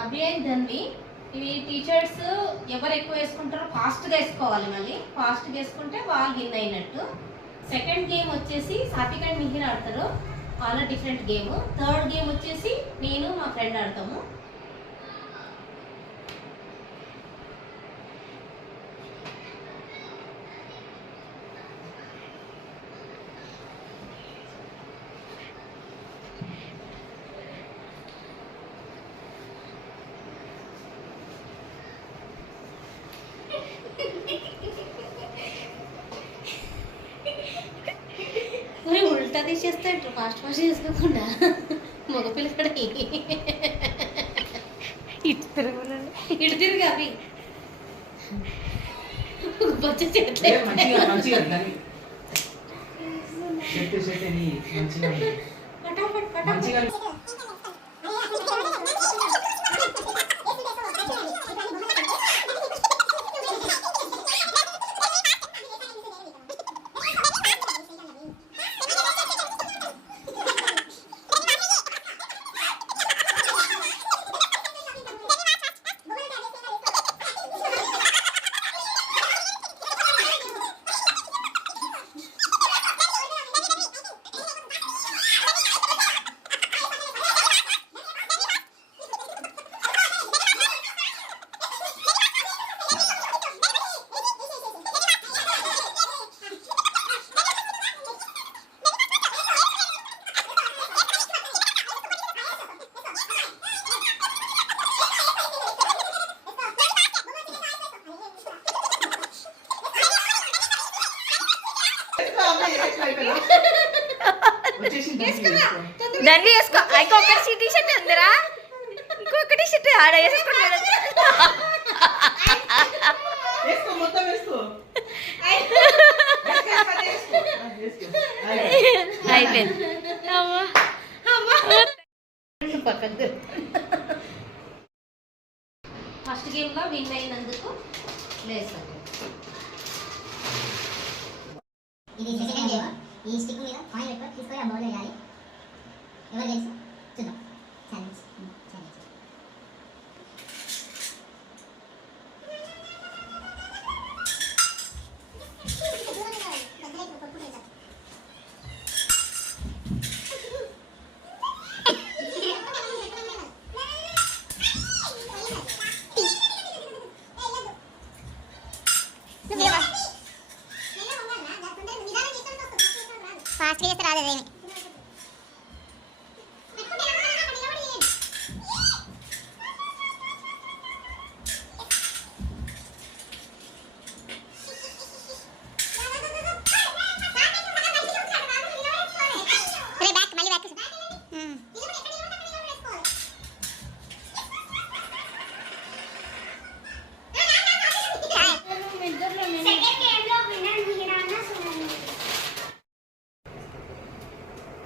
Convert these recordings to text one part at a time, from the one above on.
అభి and Dhanvi ఇవి teachers ఎవరు ఎక్కువ వేసుకుంటారో ఫాస్ట్గా వేసుకోవాలి. మళ్ళీ ఫాస్ట్గా వేసుకుంటే వాళ్ళు విన్ అయినట్టు. సెకండ్ గేమ్ వచ్చేసి సాత్విక్ అండ్ మిహిర్ ఆడతారు, వాళ్ళ డిఫరెంట్ గేమ్. థర్డ్ గేమ్ వచ్చేసి నేను మా ఫ్రెండ్ ఆడతాము. ఉల్టా తీసేస్తాడు ఫాస్ట్ ఫాస్ట్ చేసుకోకుండా మగపిల్ల కూడా ఇటు తిరుగు అవి బొచ్చ దండి వేసుకో. ఇంకొకటి టీ షర్ట్ ఉందిరా, ఇంకొకటి షర్ట్ ఆడ వేసుకుంటాడు. అయిపోయింది. ఫస్ట్ గేమ్ లో విన్ అయినందుకు లేసాను. ఇది సెకండ్ గేమ్. ఈ స్టిక్ మీద కాయిన్ పెట్టుకొని తీసుకొని ఆ బౌల్ వేయాలి. ఎవరు గెలుసు చూద్దాం. Challenge challenge. ఫాస్ట్ చేస్తే రాదు అదేమి.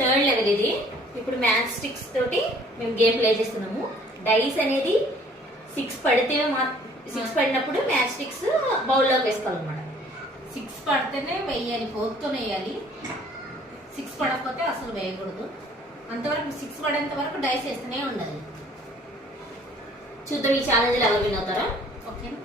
థర్డ్ లెవెల్ ఇది. ఇప్పుడు మ్యాచ్ స్టిక్స్ తోటి మేము గేమ్ ప్లే చేస్తున్నాము. డైస్ అనేది 6 పడితే 6 పడినప్పుడు మ్యాచ్ స్టిక్స్ బౌల్లోకి వేసుకోవాలన్నమాట. 6 పడితేనే వేయాలి, 4తో వేయాలి. 6 పడకపోతే అసలు వేయకూడదు. అంతవరకు 6 పడేంత వరకు డైస్ వేస్తూనే ఉండాలి. చూద్దాం ఈ ఛాలెంజ్లో ఎవరు విన్ అవుతారా. ఓకేనా?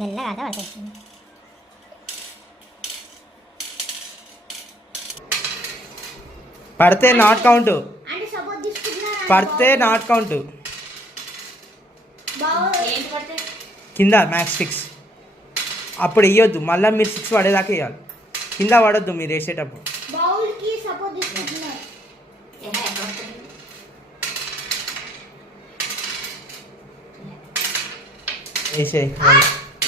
మెల్లగా ఆట పడుతుంది. పడితే నాట్ కౌంట్, పడితే నాట్ కౌంట్. కింద మ్యాక్స్ 6 అప్పుడు వేయొద్దు, మళ్ళీ మీరు 6 పడేదాకా వేయాలి. కింద పడొద్దు మీరు వేసేటప్పుడు. వేసే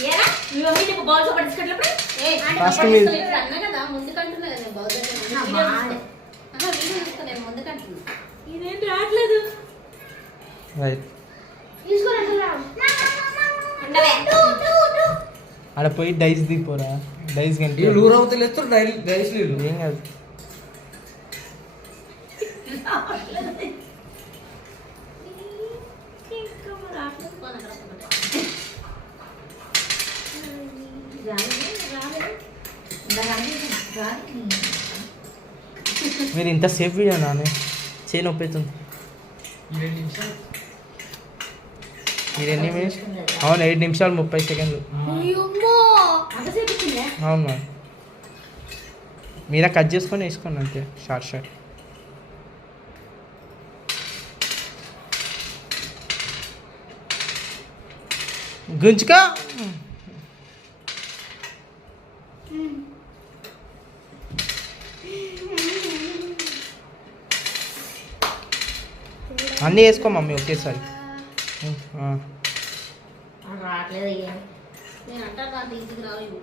ఏరా మీ మమ్మీ నీకు బౌల్స్ పట్టించుకోవట్లప్పుడు First మీరు- అన్నా కదా ముందుకంటున్నా కదా నేను బౌద్ధ వీడియో చూస్తా నేను ముందుకంటున్నా. ఇదేం రావట్లేదు రైట్ ఉండవే ఆడ పోయి డైస్ దిగిపోరా డైస్ గంట వీళ్ళు ఊరవతలు ఎత్తారు డైస్ నీళ్ళు. ఏం కాదు మీరు ఇంతసేపు వీడియో నానే చేయి నొప్పి అవుతుంది మీరు ఎన్ని మినిట్స్ అవును 7 నిమిషాలు 30 సెకండ్లు అవును మరి మీరే కట్ చేసుకొని వేసుకోండి అంతే షార్ట్ షార్ట్ గుంజుకా అన్నీ వేసుకో మమ్మీ ఒకేసారి రావట్లేదు అయ్యా నేను అంటాను నాకు ఈజీగా రావు ఇవి.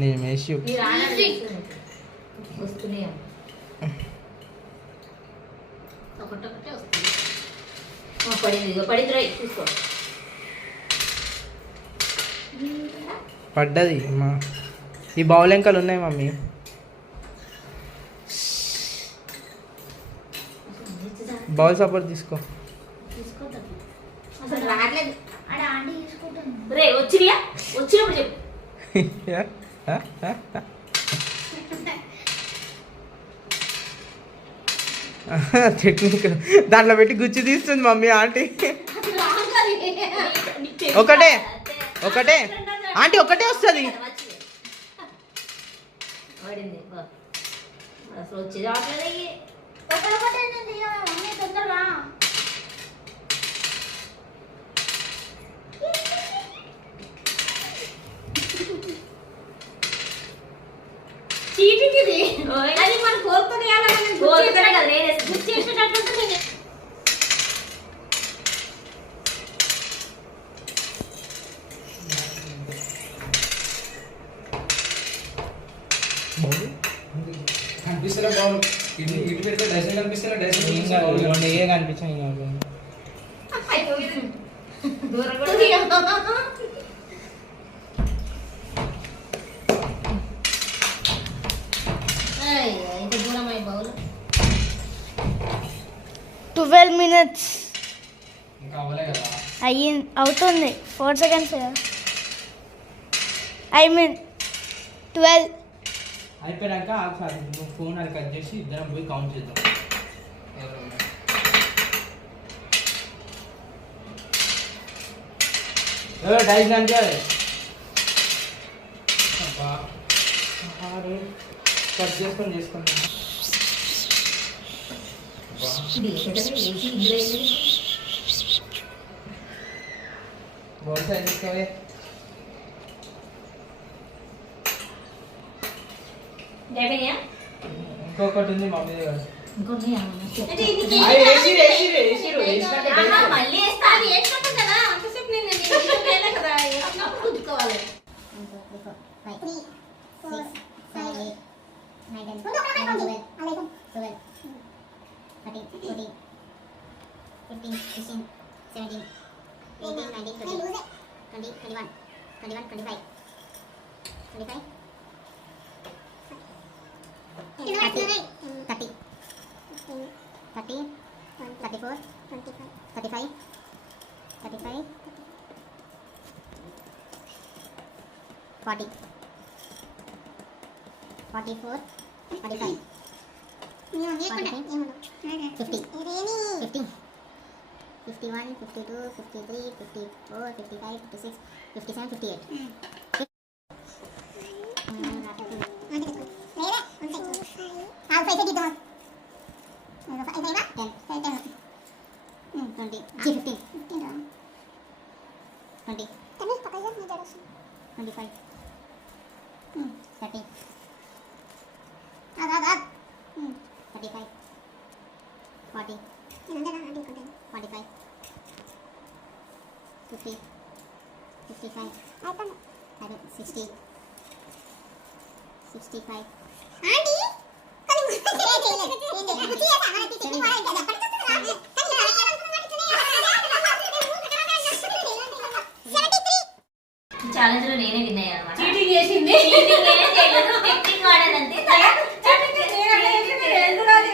నేను వేసి మీరు వస్తున్నాయి ఒకటొకటే వస్తుంది. పడింది ఇదిగో పడింది రా చూసుకో పడ్డది మా ఈ బౌల్ ఎంకలు ఉన్నాయి మమ్మీ బౌల్ సపోర్ట్ తీసుకో తీసుకోద్దాం. అసలు రావట్లేదు రే వచ్చినాయా వచ్చినప్పుడు చెప్పు టెక్నిక్ దాంట్లో పెట్టి గుచ్చి తీస్తుంది మమ్మీ ఆంటీ ఒకటే ఒకటే ఆంటీ ఒకటే వస్తుంది పడింది అసలు వచ్చి రావట్లేదు చీటింగ్ ఇది. ఓయ్. అది మన కోరుకునే కోరుకునే కదా, నేనే గుర్తు చేసేటట్టు ఉంటుంది. కనిపిస్తారా బాబు ఇటు పెడితే డైసన్ కనిపిస్తారా డైసన్ ఏం కాదు ఏ కనిపించాయి దూరం కూడా ఇంత దూరం అయ్యి బౌల్ 12 minutes ఇంకా అవ్వలే కదా. అవుతుంది 4 seconds ఐ మీన్ 12 అయిపోయాక ఒకసారి నువ్వు ఫోన్ అది కట్ చేసి ఇద్దరం పోయి కౌంట్ చేద్దాం డైస్ అంటే కట్ చేసుకొని చేసుకోండి బహుశా తీసుకోవే ఇంకొకటి ఉంది మమ్మీ దగ్గర మళ్ళీ వేస్తా అది వేసినప్పుడు కదా అంతసేపు నేను వేయలే కదా వేసినప్పుడు రుద్దుకోవాలి. 3, 4, 5, 8, 9, 10, 11, 12, 13, 14, 15, 16, 17, 18, 19, 20, 20, 21, 21, 25, 25, 30, 30, 30, 34, 35, 35, 40, 44, 45, 50, 50, 51, 52, 53, 54, 55, 56, 57, 58. 55 60 65 ఆంటీ ఛాలెంజ్ లో నేనే విన్ అయ్యాను అన్నమాట. చీటింగ్ చేసింది. Cheating నేనే చేయలేదు, టెక్నిక్ వాడానంతే.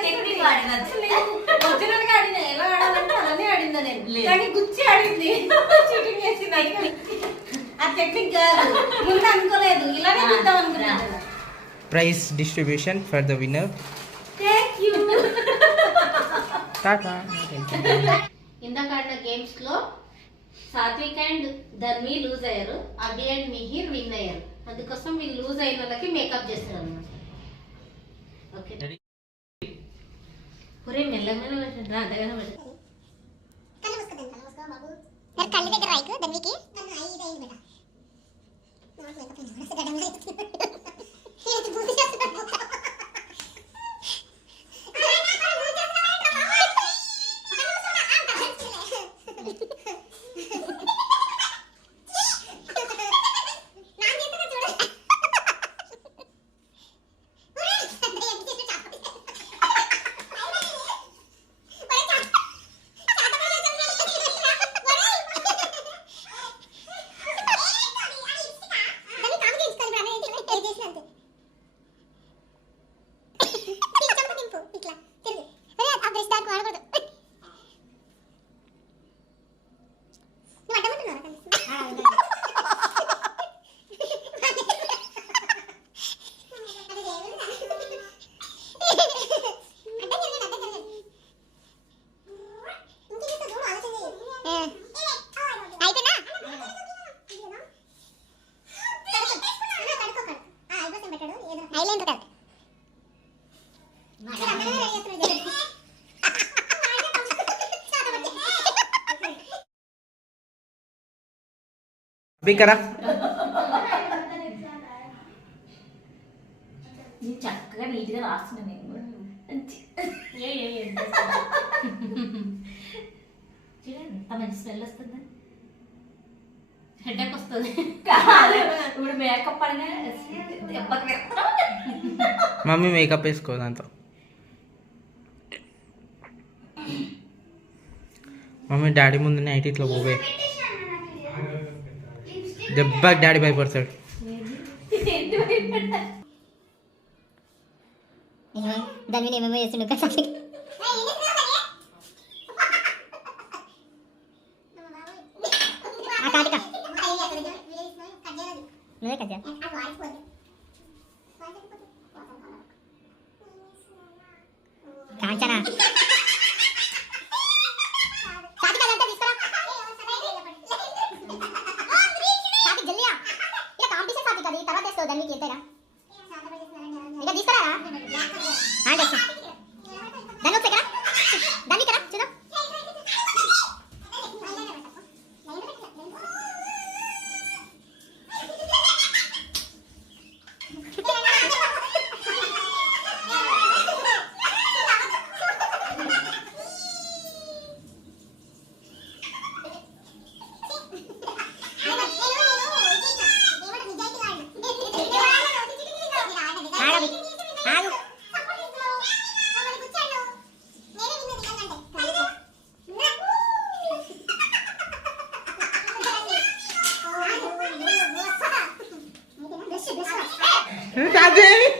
టెక్నిక్ వాడినంతే. ఒరిజినల్ గా ఆడింది. ఎలా ఆడాలంటే అలానే ఆడిందా నేను. లేదు. కానీ గుచ్చి ఆడింది. చీటింగ్ చేసింది అది. ఆ టెక్నిక్ కాదు. ముందు అనుకోలేదు. ఇలానే చూద్దాం అనుకున్నాను. Prize distribution for the winner. Thank you. Tata. ఇందాక ఆడిన గేమ్స్ లో సాత్విక్ అండ్ ధర్మి లూజ్ అయ్యారు, అభి అండ్ మిహిర్ విన్ అయ్యారు. అందుకోసం వీళ్ళు లూజ్ అయిన వాళ్ళకి మేకప్ చేస్తారు అన్నమాట. ఓకే ఒరే మెల్లగా పెట్టండి రా, అంతగానే పెట్టండి. మరి కళ్ళు దగ్గర రైకు దన్వికి నన్ను ఐదు అయింది బేట నాకు లేకపోయినా గడంగా అయితే బూది చేస్తున్నాను. అభి కరా. నేను చక్కగా నీట్ గా రాస్తున్నాను నేను కూడా. చూడండి ఎంత మంచి స్మెల్ వస్తుందా. హెడ్ఏక్ వస్తుంది. కాదు, ఇప్పుడు మేకప్ అనగా దెబ్బకి మమ్మీ మేకప్ వేసుకో దాంతో. మమ్మీ డాడీ ముందు నైట్ ఇట్లా పోవే, దెబ్బకి డాడీ భయపడతాడు. దాని ఏమేమో చేస్తుండు కదా. నువ్వే కదా కాంచనా దానికి ఎంతేనా ఇక తీసుకురారా దాన్ని ఒకసారి దాన్ని కదా చూద్దాం. Daddy!